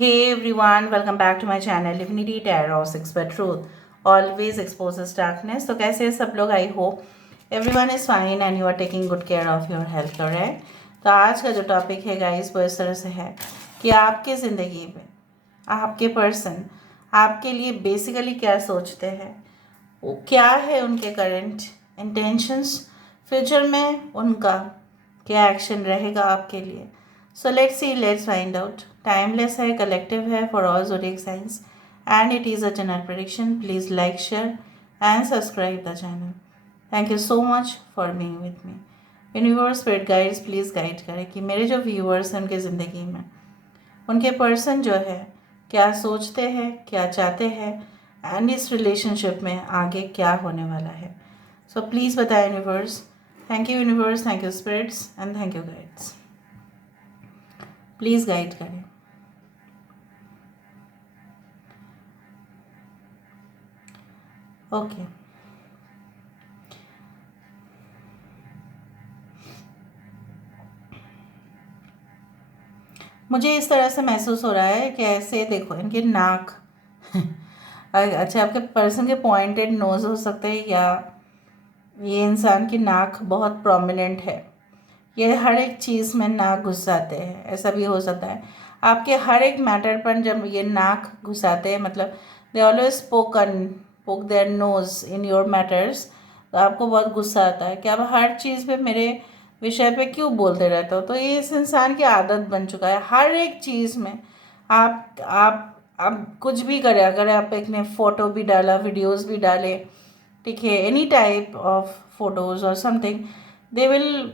Hey everyone, welcome back to my channel Divinity Tarot 6 but Truth always exposes darkness. तो कैसे हैं सब लोग? I hope everyone is fine and you are taking good care of your health, correct? तो आज का जो topic है गाइस वो इस तरह से है कि आपके ज़िंदगी में आपके पर्सन आपके लिए बेसिकली क्या सोचते हैं, वो क्या है उनके करंट इंटेंशंस, फ्यूचर में उनका क्या एक्शन रहेगा आपके लिए. So let's see, let's find out. Timeless है, कलेक्टिव है for all zodiac science and it is a general prediction. Please like, share and subscribe the channel. Thank you so much for being with me. Universe spirit guides please guide करें कि मेरे जो viewers हैं उनकी ज़िंदगी में उनके person जो है क्या सोचते हैं, क्या चाहते हैं एंड इस रिलेशनशिप में आगे क्या होने वाला है. सो प्लीज़ बताएं universe. Thank you universe, thank you spirits and thank you guides. Please guide करें. ओके. मुझे इस तरह से महसूस हो रहा है कि ऐसे देखो इनके नाक अच्छा, आपके पर्सन के पॉइंटेड नोज हो सकते हैं या ये इंसान की नाक बहुत प्रोमिनेंट है. ये हर एक चीज़ में नाक घुसाते हैं, ऐसा भी हो सकता है. आपके हर एक मैटर पर जब ये नाक घुसाते हैं, मतलब दे ऑलवेज पोक their nose in your matters. तो आपको बहुत गुस्सा आता है कि आप हर चीज़ पे मेरे विषय पे क्यों बोलते रहते हो. तो ये इस इंसान की आदत बन चुका है. हर एक चीज़ में आप कुछ भी करें, अगर आप एक ने फ़ोटो भी डाला, वीडियोस भी डाले, ठीक है, एनी टाइप ऑफ फोटोज़ और something, they will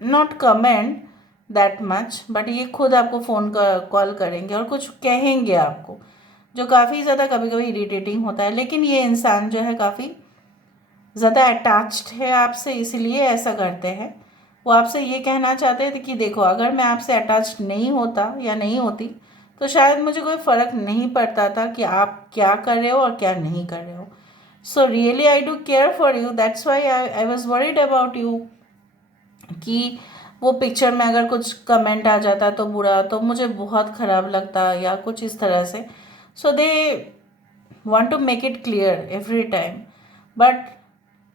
not comment that much, but ये खुद आपको फ़ोन कॉल करेंगे और कुछ कहेंगे आपको, जो काफ़ी ज़्यादा कभी कभी इरिटेटिंग होता है. लेकिन ये इंसान जो है काफ़ी ज़्यादा अटैच्ड है आपसे, इसलिए ऐसा करते हैं. वो आपसे ये कहना चाहते हैं कि देखो, अगर मैं आपसे अटैच्ड नहीं होता या नहीं होती तो शायद मुझे कोई फ़र्क नहीं पड़ता था कि आप क्या कर रहे हो और क्या नहीं कर रहे हो. So really I do care for you, that's why I was worried about you कि वो पिक्चर में अगर कुछ कमेंट आ जाता तो बुरा, तो मुझे बहुत ख़राब लगता या कुछ इस तरह से. So they want to make it clear every time. But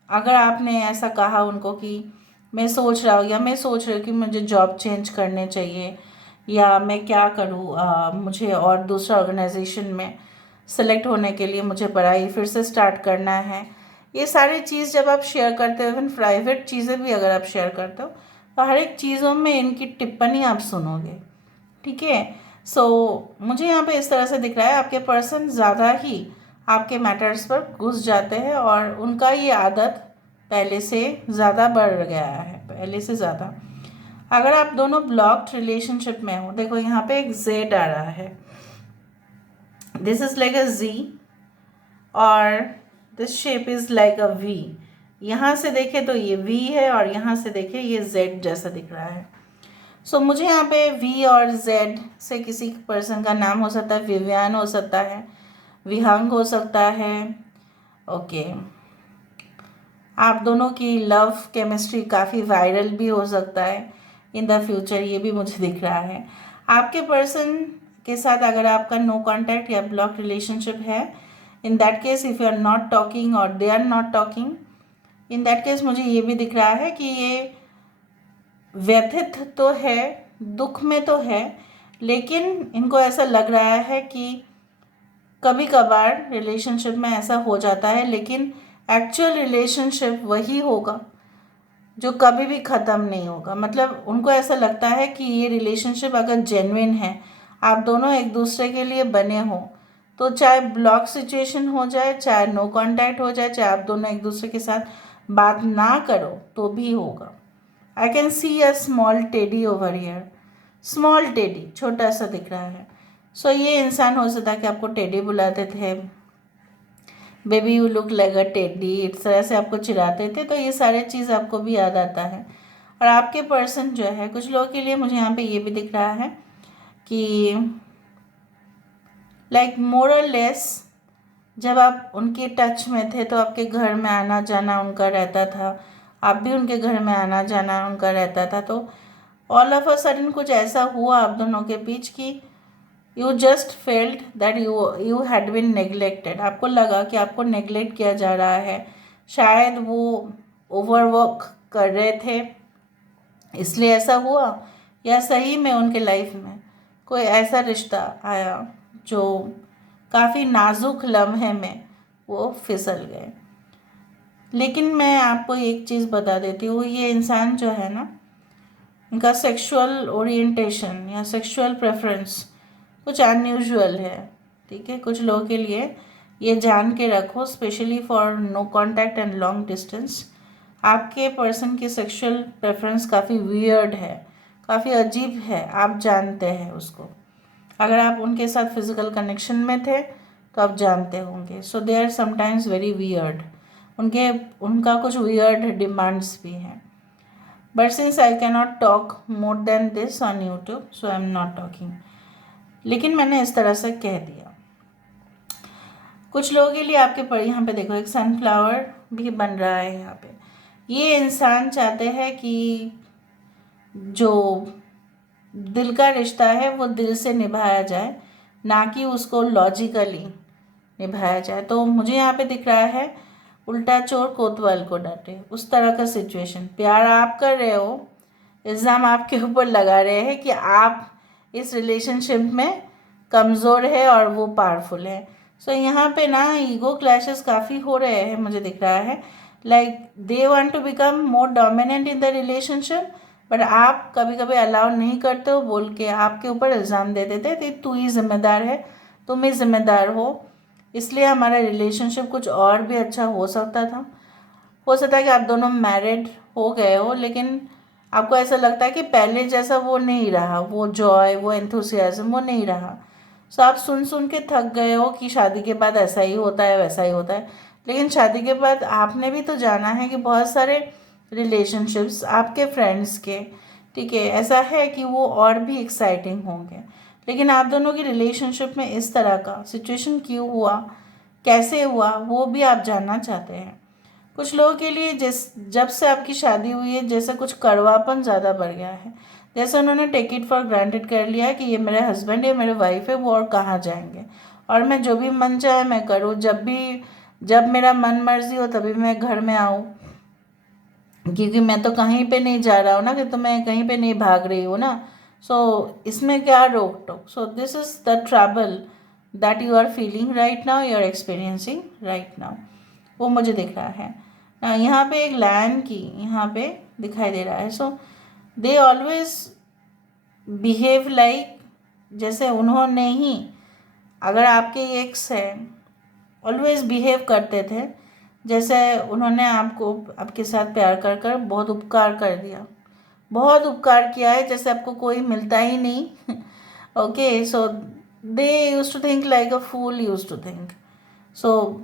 अगर आपने ऐसा कहा उनको कि मैं सोच रहा हूँ या मैं सोच रही हूँ कि मुझे जॉब चेंज करने चाहिए या मैं क्या करूँ, मुझे और दूसरा ऑर्गेनाइजेशन में सेलेक्ट होने के लिए मुझे पढ़ाई फिर से स्टार्ट करना है, ये सारी चीज़ जब आप शेयर करते हो, इवन प्राइवेट चीज़ें भी अगर आप शेयर करते हो, तो हर एक चीज़ों में इनकी टिप्पणी आप सुनोगे. ठीक है. सो मुझे यहाँ पे इस तरह से दिख रहा है आपके पर्सन ज़्यादा ही आपके मैटर्स पर घुस जाते हैं और उनका ये आदत पहले से ज़्यादा बढ़ गया है, पहले से ज़्यादा. अगर आप दोनों ब्लॉक्ड रिलेशनशिप में हो, देखो यहाँ पे एक जेड आ रहा है, this is like a G और this shape is like a V. यहाँ से देखें तो ये वी है और यहाँ से देखें ये जेड जैसा दिख रहा है. सो मुझे यहाँ पे वी और जेड से किसी पर्सन का नाम हो सकता है, विवियन हो सकता है, विहंग हो सकता है. ओके. आप दोनों की लव केमिस्ट्री काफ़ी वायरल भी हो सकता है इन द फ्यूचर, ये भी मुझे दिख रहा है. आपके पर्सन के साथ अगर आपका नो कांटेक्ट या ब्लॉक रिलेशनशिप है, in that case if you are not talking और they are not talking, in that case मुझे ये भी दिख रहा है कि ये व्यथित तो है, दुख में तो है, लेकिन इनको ऐसा लग रहा है कि कभी कभार रिलेशनशिप में ऐसा हो जाता है, लेकिन एक्चुअल रिलेशनशिप वही होगा जो कभी भी ख़त्म नहीं होगा. मतलब उनको ऐसा लगता है कि ये रिलेशनशिप अगर जेन्युइन है, आप दोनों एक दूसरे के लिए बने हो, तो चाहे ब्लॉक सिचुएशन हो जाए, चाहे नो कांटेक्ट हो जाए, चाहे आप दोनों एक दूसरे के साथ बात ना करो तो भी होगा. I can see a small teddy over here. Small teddy, छोटा सा दिख रहा है. सो ये इंसान हो सकता है कि आपको टेडी बुलाते थे, baby you look like a teddy, इस तरह से आपको चिढ़ाते थे. तो ये सारे चीज़ आपको भी याद आता है. और आपके पर्सन जो है, कुछ लोगों के लिए मुझे यहाँ पे ये भी दिख रहा है कि लाइक मोर और लेस जब आप उनके टच में थे तो आपके घर में आना जाना उनका रहता था, आप भी उनके घर में आना जाना उनका रहता था. तो ऑल ऑफ अ सडन कुछ ऐसा हुआ आप दोनों के बीच कि you just felt that you had been neglected, आपको लगा कि आपको नेग्लेक्ट किया जा रहा है, शायद वो ओवरवर्क कर रहे थे इसलिए ऐसा हुआ, या सही में उनके लाइफ में कोई ऐसा रिश्ता आया जो काफ़ी नाजुक लम्हे में वो फिसल गए। लेकिन मैं आपको एक चीज़ बता देती हूँ, ये इंसान जो है ना, उनका सेक्सुअल ओरिएंटेशन या सेक्सुअल प्रेफरेंस कुछ अनयूजुअल है, ठीक है। कुछ लोगों के लिए ये जान के रखो, specially for no contact and long distance, आपके पर्सन की सेक्सुअल प्रेफरेंस काफ़ी वियर्ड है, काफ़ी अजीब है, आप जानते हैं उसको। अगर आप उनके साथ फिजिकल कनेक्शन में थे तो आप जानते होंगे। So they are sometimes very weird, उनका कुछ वियर्ड डिमांड्स भी हैं। But since I can not talk more than this on YouTube, so I am not talking. लेकिन मैंने इस तरह से कह दिया। कुछ लोगों के लिए आपके पर यहाँ पे देखो एक सनफ्लावर भी बन रहा है यहाँ पे। ये इंसान चाहते हैं कि जो दिल का रिश्ता है वो दिल से निभाया जाए, ना कि उसको लॉजिकली निभाया जाए। तो मुझे यहाँ पे दिख रहा है उल्टा चोर कोतवाल को डांटे, उस तरह का सिचुएशन। प्यार आप कर रहे हो, इल्ज़ाम आपके ऊपर लगा रहे हैं कि आप इस रिलेशनशिप में कमज़ोर है और वो पावरफुल है। सो यहाँ पे ना ईगो क्लैशेस काफ़ी हो रहे हैं, मुझे दिख रहा है। Like they want to become more dominant in the relationship, but आप कभी कभी अलाउ नहीं करते हो, बोल के आपके ऊपर इल्ज़ाम दे देते थे तू ही जिम्मेदार है, तुम ही जिम्मेदार हो, इसलिए हमारा रिलेशनशिप कुछ और भी अच्छा हो सकता था। हो सकता है कि आप दोनों मैरिड हो गए हो, लेकिन आपको ऐसा लगता है कि पहले जैसा वो नहीं रहा, वो जॉय, वो एंथुसियाज्म वो नहीं रहा। सो आप सुन सुन के थक गए हो कि शादी के बाद ऐसा ही होता है, वैसा ही होता है। लेकिन शादी के बाद आपने भी तो जाना है कि बहुत सारे रिलेशनशिप्स आपके फ्रेंड्स के, ठीक है, ऐसा है कि वो और भी एक्साइटिंग होंगे। लेकिन आप दोनों की रिलेशनशिप में इस तरह का सिचुएशन क्यों हुआ, कैसे हुआ, वो भी आप जानना चाहते हैं। कुछ लोगों के लिए जब से आपकी शादी हुई है, जैसे कुछ कड़वापन ज़्यादा बढ़ गया है। जैसे उन्होंने टेक इट फॉर ग्रांटेड कर लिया है कि ये मेरे हस्बैंड है, मेरे वाइफ है, वो और कहाँ जाएंगे, और मैं जो भी मन चाहे मैं करूँ, जब मेरा मन मर्जी हो तभी मैं घर में आऊँ, क्योंकि मैं तो कहीं पे नहीं जा रहा हूँ ना, कि तो मैं कहीं पे नहीं भाग रही हूँ ना। सो इसमें क्या रोक टोक। So this is the trouble that you are feeling right now, you are experiencing right now, वो मुझे दिख रहा है। यहाँ पे एक लैंड की यहाँ पे दिखाई दे रहा है। So they always behave like, जैसे उन्होंने ही, अगर आपके एक्स है, ऑलवेज बिहेव करते थे जैसे उन्होंने आपको आपके साथ प्यार कर कर बहुत उपकार कर दिया, बहुत उपकार किया है, जैसे आपको कोई मिलता ही नहीं। Okay, so they use to think like a fool use to think. So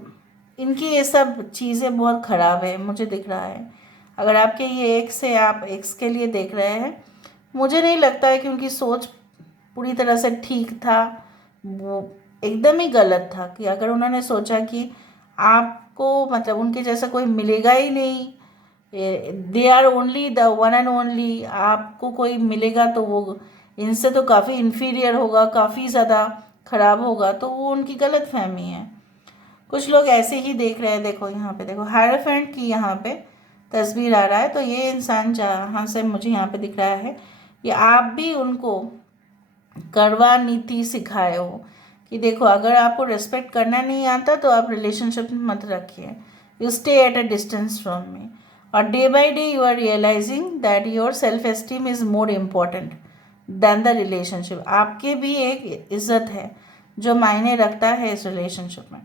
इनकी ये सब चीज़ें बहुत ख़राब है, मुझे दिख रहा है। अगर आपके ये एक्स है, आप एक्स के लिए देख रहे हैं, मुझे नहीं लगता है कि उनकी सोच पूरी तरह से ठीक था। वो एकदम ही गलत था कि अगर उन्होंने सोचा कि आपको मतलब उनके जैसा कोई मिलेगा ही नहीं, they are only the one and only, आपको कोई मिलेगा तो वो इनसे तो काफ़ी इन्फीरियर होगा, काफ़ी ज़्यादा ख़राब होगा, तो वो उनकी गलत फहमी है। कुछ लोग ऐसे ही देख रहे हैं। देखो यहाँ पे, देखो हायरफेंट की यहाँ पे तस्वीर आ रहा है। तो ये इंसान जहाँ से मुझे यहाँ पे दिख रहा है, ये आप भी उनको कड़वा नीति सिखाए हो कि देखो अगर आपको रिस्पेक्ट करना नहीं आता तो आप रिलेशनशिप में मत रखिए, you stay at a distance from me. और day by day you are realizing that your self esteem is more important than the relationship. आपके भी एक इज्जत है जो मायने रखता है इस रिलेशनशिप में।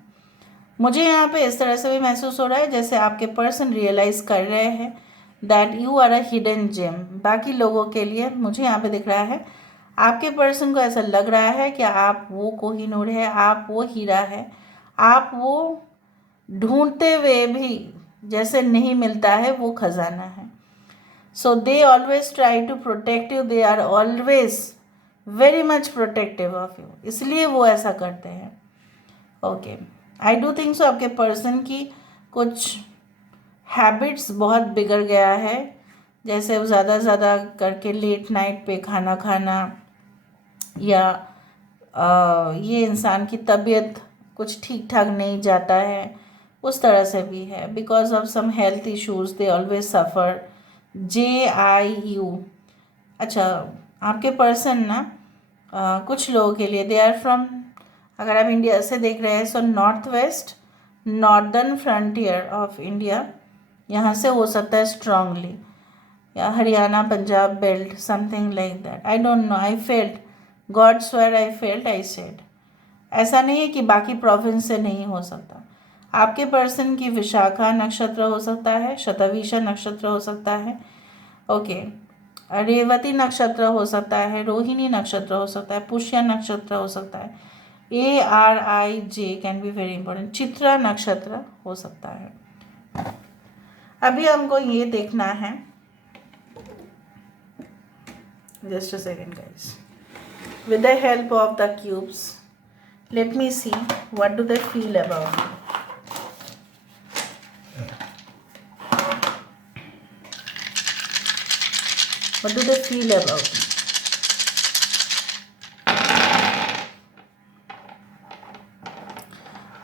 मुझे यहाँ पे इस तरह से भी महसूस हो रहा है जैसे आपके पर्सन रियलाइज़ कर रहे हैं that you are a hidden gem. बाकी लोगों के लिए मुझे यहाँ पे दिख रहा है आपके पर्सन को ऐसा लग रहा है कि आप वो कोहिनूर है, आप वो हीरा है, आप वो ढूंढते हुए भी जैसे नहीं मिलता है वो खजाना है। So they always try to protect you, they are always very much protective of you, इसलिए वो ऐसा करते हैं। Okay, I do think so आपके पर्सन की कुछ हैबिट्स बहुत बिगड़ गया है, जैसे वो ज़्यादा करके लेट नाइट पे खाना खाना, या ये इंसान की तबीयत कुछ ठीक ठाक नहीं जाता है, उस तरह से भी है। Because of some health issues they always suffer. JIU। अच्छा, आपके पर्सन ना कुछ लोगों के लिए दे आर फ्रॉम, अगर आप इंडिया से देख रहे हैं so north west, northern frontier of India, यहाँ से हो सकता है स्ट्रांगली, या Haryana Punjab belt, something like that. I don't know, I felt, God swear I felt, I said. ऐसा नहीं है कि बाकी प्रोविंस से नहीं हो सकता। आपके पर्सन की विशाखा नक्षत्र हो सकता है, शतभिषा नक्षत्र हो सकता है, ओके, रेवती नक्षत्र हो सकता है, रोहिणी नक्षत्र हो सकता है, पुष्य नक्षत्र हो सकता है, ARIJ can be very important, Chitra नक्षत्र हो सकता है। अभी हमको ये देखना है, just a second guys, with the help of the cubes, let me see what do they feel about me. What do they feel about me?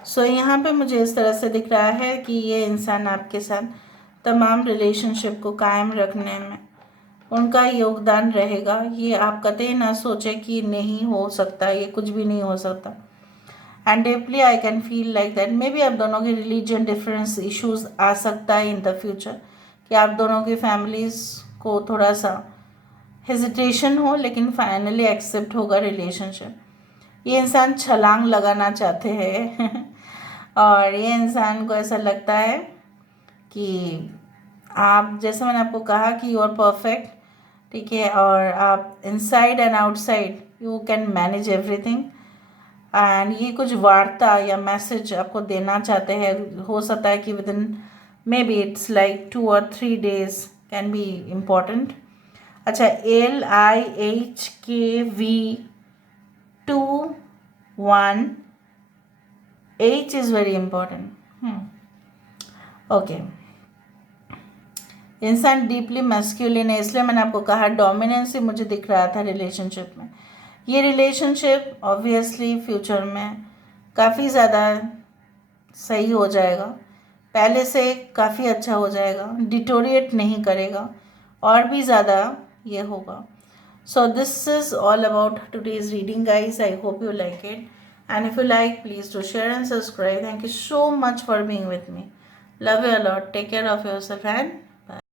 सो यहाँ पे मुझे इस तरह से दिख रहा है कि ये इंसान आपके साथ तमाम रिलेशनशिप को कायम रखने में उनका योगदान रहेगा। ये आप कतई ना सोचे कि नहीं हो सकता, ये कुछ भी नहीं हो सकता। And deeply I can feel like that may be आप दोनों के रिलीजन डिफरेंस इश्यूज आ सकता है इन द फ्यूचर, कि आप दोनों की फैमिलीज़ को थोड़ा सा हेजिटेशन हो, लेकिन फाइनली एक्सेप्ट होगा रिलेशनशिप। ये इंसान छलांग लगाना चाहते हैं और ये इंसान को ऐसा लगता है कि आप, जैसे मैंने आपको कहा कि यू आर परफेक्ट, ठीक है, और आप inside and outside you can manage everything. And ये कुछ वार्ता या मैसेज आपको देना चाहते हैं, हो सकता है कि with in may be it's like 2 or 3 days can be important. अच्छा, LIHKV21H is very important. Okay, इंसान डीपली मस्क्यूलिन है, इसलिए मैंने आपको कहा डोमिनेंस ही मुझे दिख रहा था रिलेशनशिप में। ये रिलेशनशिप ऑब्वियसली फ्यूचर में काफ़ी ज़्यादा सही हो जाएगा, पहले से काफ़ी अच्छा हो जाएगा, डिटोरिएट नहीं करेगा, और भी ज़्यादा ये होगा। सो this is all about today's reading guys. I hope you like it, and if you like, please do share and subscribe. Thank you so much for being with me. Love you a lot. Take care of yourself and